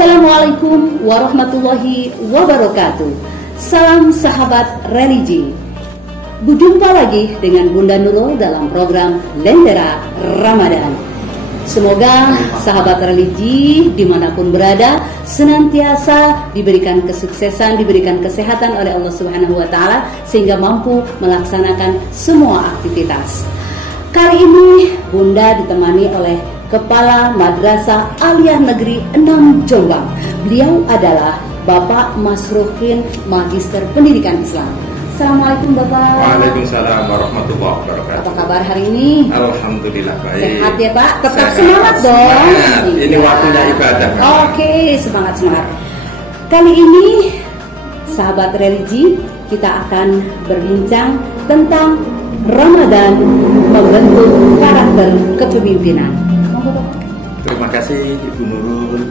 Assalamualaikum warahmatullahi wabarakatuh. Salam sahabat religi. Berjumpa lagi dengan Bunda Nurul dalam program Lentera Ramadan. Semoga sahabat religi dimanapun berada senantiasa diberikan kesuksesan, diberikan kesehatan oleh Allah Subhanahu wa Ta'ala, sehingga mampu melaksanakan semua aktivitas. Kali ini Bunda ditemani oleh Kepala Madrasah Aliyah Negeri 6 Jombang. Beliau adalah Bapak Masruhin, Magister Pendidikan Islam. Assalamualaikum Bapak. Waalaikumsalam warahmatullahi wabarakatuh. Apa kabar hari ini? Alhamdulillah baik. Sehat ya Pak? Tetap semangat dong. Semangat. Ini waktunya ibadah. Oke, semangat. Kali ini sahabat religi, kita akan berbincang tentang Ramadan membentuk karakter kepemimpinan. Terima kasih Ibu Nurul.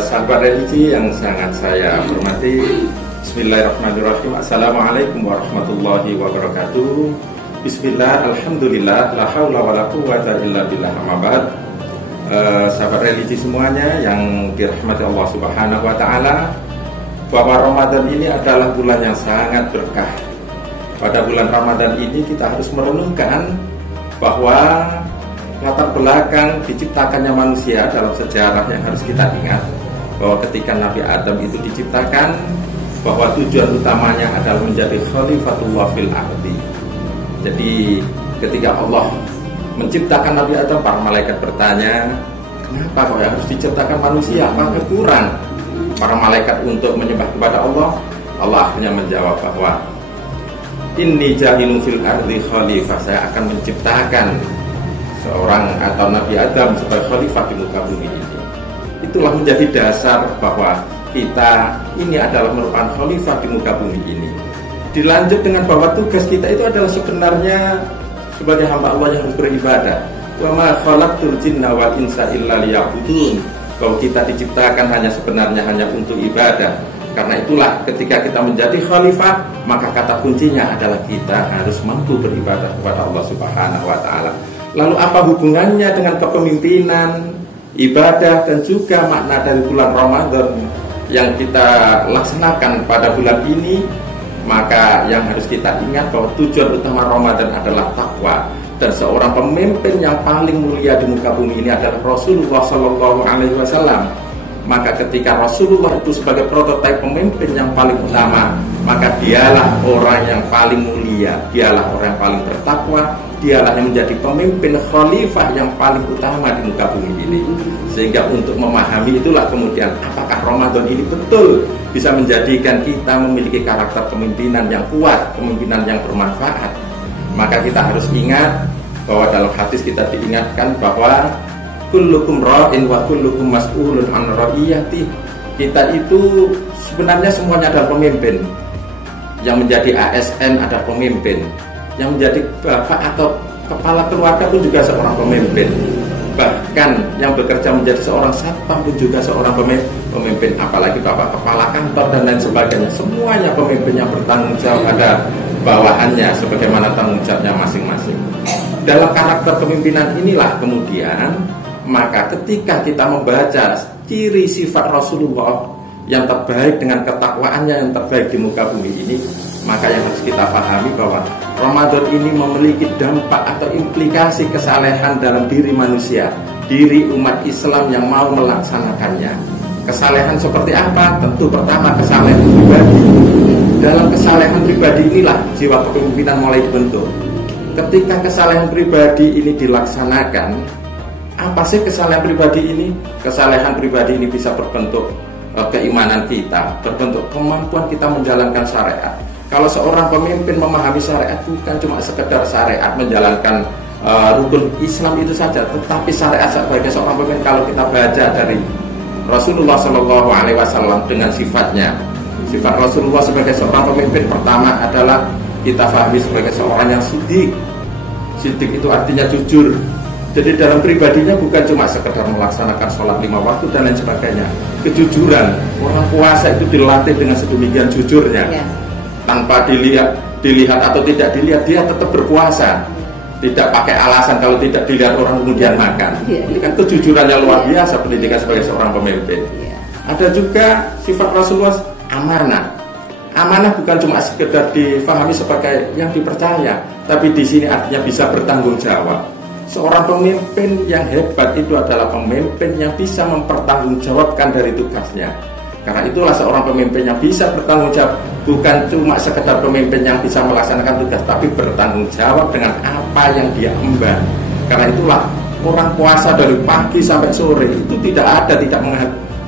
Sahabat religi yang sangat saya hormati, Bismillahirrahmanirrahim. Assalamualaikum warahmatullahi wabarakatuh. Bismillah, alhamdulillah, la haula wa la quwwata illa billah, amma ba'd. Sahabat religi semuanya yang dirahmati Allah Subhanahu wa Ta'ala, bahwa Ramadan ini adalah bulan yang sangat berkah. Pada bulan Ramadan ini kita harus merenungkan bahwa latar belakang diciptakannya manusia dalam sejarah yang harus kita ingat, bahwa ketika Nabi Adam itu diciptakan, bahwa tujuan utamanya adalah menjadi khalifatullah fil ardi. Jadi ketika Allah menciptakan Nabi Adam, para malaikat bertanya, kenapa kok harus diciptakan manusia? Apa kurang para malaikat untuk menyembah kepada Allah? Allah akhirnya menjawab bahwa inni ja'ilun fil ardi khalifah, saya akan menciptakan seorang atau Nabi Adam sebagai khalifah di muka bumi ini. Itulah menjadi dasar bahwa kita ini adalah merupakan khalifah di muka bumi ini. Dilanjut dengan bahwa tugas kita itu adalah sebenarnya sebagai hamba Allah yang harus beribadah. Wa ma khalaqtul jinna wal insa illa liya'budun. Bahwa kita diciptakan sebenarnya hanya untuk ibadah. Karena itulah ketika kita menjadi khalifah, maka kata kuncinya adalah kita harus mampu beribadah kepada Allah Subhanahu wa Ta'ala. Lalu apa hubungannya dengan kepemimpinan, ibadah, dan juga makna dari bulan Ramadan yang kita laksanakan pada bulan ini? Maka yang harus kita ingat bahwa tujuan utama Ramadan adalah takwa. Dan seorang pemimpin yang paling mulia di muka bumi ini adalah Rasulullah SAW. Maka ketika Rasulullah itu sebagai prototipe pemimpin yang paling utama, maka dialah orang yang paling mulia, dialah orang yang paling bertakwa, dialah yang menjadi pemimpin khalifah yang paling utama di muka bumi ini. Sehingga untuk memahami itulah kemudian apakah Ramadan ini betul bisa menjadikan kita memiliki karakter kepemimpinan yang kuat, kepemimpinan yang bermanfaat. Maka kita harus ingat bahwa dalam hadis kita diingatkan bahwa kullukum ra'in wa kullukum mas'ulun an ra'iyati. Kita itu sebenarnya semuanya adalah pemimpin. Yang menjadi ASN adalah pemimpin. Yang menjadi bapak atau kepala keluarga pun juga seorang pemimpin. Bahkan yang bekerja menjadi seorang satpam pun juga seorang pemimpin. Apalagi bapak kepala kantor dan lain sebagainya. Semuanya pemimpin yang bertanggung jawab pada bawahannya sebagaimana tanggung jawabnya masing-masing. Dalam karakter kepemimpinan inilah kemudian, maka ketika kita membaca ciri sifat Rasulullah yang terbaik dengan ketakwaannya yang terbaik di muka bumi ini, maka yang harus kita pahami bahwa Ramadan ini memiliki dampak atau implikasi kesalehan dalam diri manusia, diri umat Islam yang mau melaksanakannya. Kesalehan seperti apa? Tentu pertama kesalehan pribadi. Dalam kesalehan pribadi inilah jiwa kepemimpinan mulai dibentuk. Ketika kesalehan pribadi ini dilaksanakan, apa sih kesalehan pribadi ini? Kesalehan pribadi ini bisa berbentuk keimanan kita, berbentuk kemampuan kita menjalankan syariat. Kalau seorang pemimpin memahami syariat, bukan cuma sekedar syariat menjalankan rukun Islam itu saja, tetapi syariat sebagai seorang pemimpin, kalau kita baca dari Rasulullah SAW dengan sifatnya, sifat Rasulullah sebagai seorang pemimpin pertama adalah kita pahami sebagai seorang yang sidik. Sidik itu artinya jujur. Jadi dalam pribadinya bukan cuma sekedar melaksanakan sholat 5 waktu dan lain sebagainya. Kejujuran, orang puasa itu dilatih dengan sedemikian jujurnya, tanpa dilihat atau tidak dilihat, dia tetap berpuasa. Tidak pakai alasan kalau tidak dilihat orang kemudian makan. Ini kan kejujurannya luar biasa pendidikan sebagai seorang pemimpin. Ada juga sifat Rasulullah amanah. Amanah bukan cuma sekedar difahami sebagai yang dipercaya, tapi di sini artinya bisa bertanggung jawab. Seorang pemimpin yang hebat itu adalah pemimpin yang bisa mempertanggungjawabkan dari tugasnya. Karena itulah seorang pemimpin yang bisa bertanggung jawab, bukan cuma sekedar pemimpin yang bisa melaksanakan tugas, tapi bertanggung jawab dengan apa yang dia emban. Karena itulah orang puasa dari pagi sampai sore itu tidak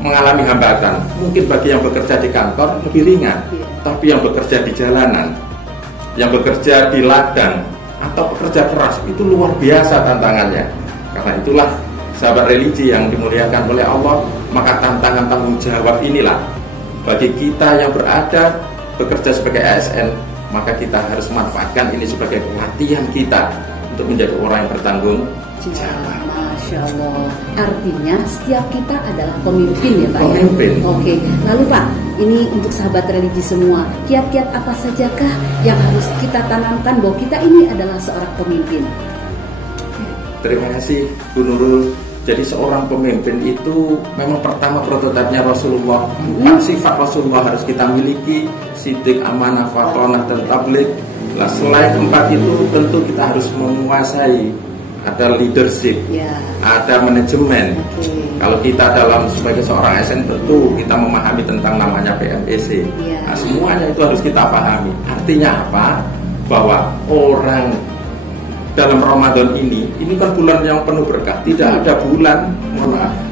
mengalami hambatan. Mungkin bagi yang bekerja di kantor lebih ringan, tapi yang bekerja di jalanan, yang bekerja di ladang, atau pekerja keras itu luar biasa tantangannya. Karena itulah sahabat religi yang dimuliakan oleh Allah, maka tantangan tanggung jawab inilah bagi kita yang berada bekerja sebagai ASN, maka kita harus manfaatkan ini sebagai pelatihan kita untuk menjadi orang yang bertanggung jawab. Masya Allah. Artinya setiap kita adalah pemimpin ya Pak? Pemimpin. Oke. Lalu Pak, ini untuk sahabat religi semua, kiat-kiat apa sajakah yang harus kita tanamkan bahwa kita ini adalah seorang pemimpin? Terima kasih Bu Nurul. Jadi seorang pemimpin itu memang pertama prototipnya Rasulullah. 4 sifat Rasulullah harus kita miliki: siddiq, amanah, fatonah, dan tabligh. Nah, selain 4 itu tentu kita harus menguasai, ada leadership, ada manajemen. Kalau kita sebagai seorang ASN tentu kita memahami tentang namanya PMEC. Nah, semuanya itu harus kita pahami. Artinya apa? Bahwa orang dalam Ramadan ini kan bulan yang penuh berkah. Tidak ada bulan,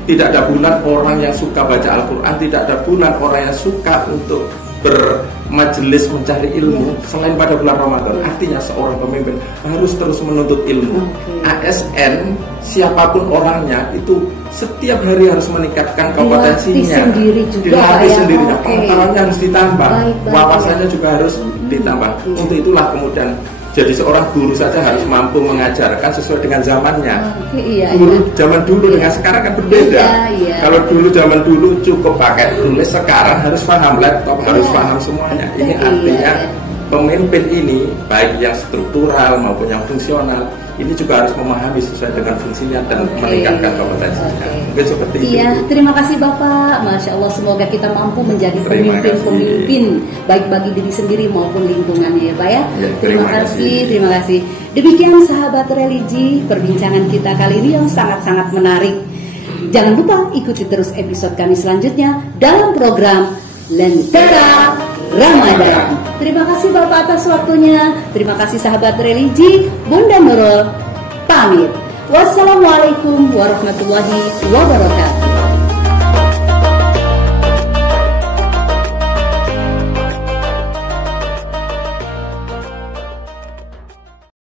tidak ada bulan orang yang suka baca Al-Quran, tidak ada bulan orang yang suka untuk bermajelis mencari ilmu selain pada bulan Ramadan. Artinya seorang pemimpin harus terus menuntut ilmu. ASN siapapun orangnya itu setiap hari harus meningkatkan kompetensinya, dilatih sendirinya, pengetahuannya harus ditambah, wawasannya juga harus ditambah. Untuk itulah kemudian jadi seorang guru saja harus mampu mengajarkan sesuai dengan zamannya. Guru zaman dulu dengan sekarang kan berbeda. Kalau dulu zaman dulu cukup pakai tulis, sekarang harus paham laptop, harus paham semuanya. Ini artinya pemimpin ini baik yang struktural maupun yang fungsional ini juga harus memahami sesuai dengan fungsinya dan meningkatkan kompetensinya. Mungkin seperti itu. Iya, terima kasih Bapak. Masya Allah, semoga kita mampu menjadi pemimpin baik bagi diri sendiri maupun lingkungannya ya Pak ya. Terima kasih. Demikian sahabat religi, perbincangan kita kali ini yang sangat-sangat menarik. Jangan lupa ikuti terus episode kami selanjutnya dalam program Lentera Ramadan. Terima kasih Bapak atas waktunya. Terima kasih sahabat religi. Bunda Nurul pamit. Wassalamualaikum warahmatullahi wabarakatuh.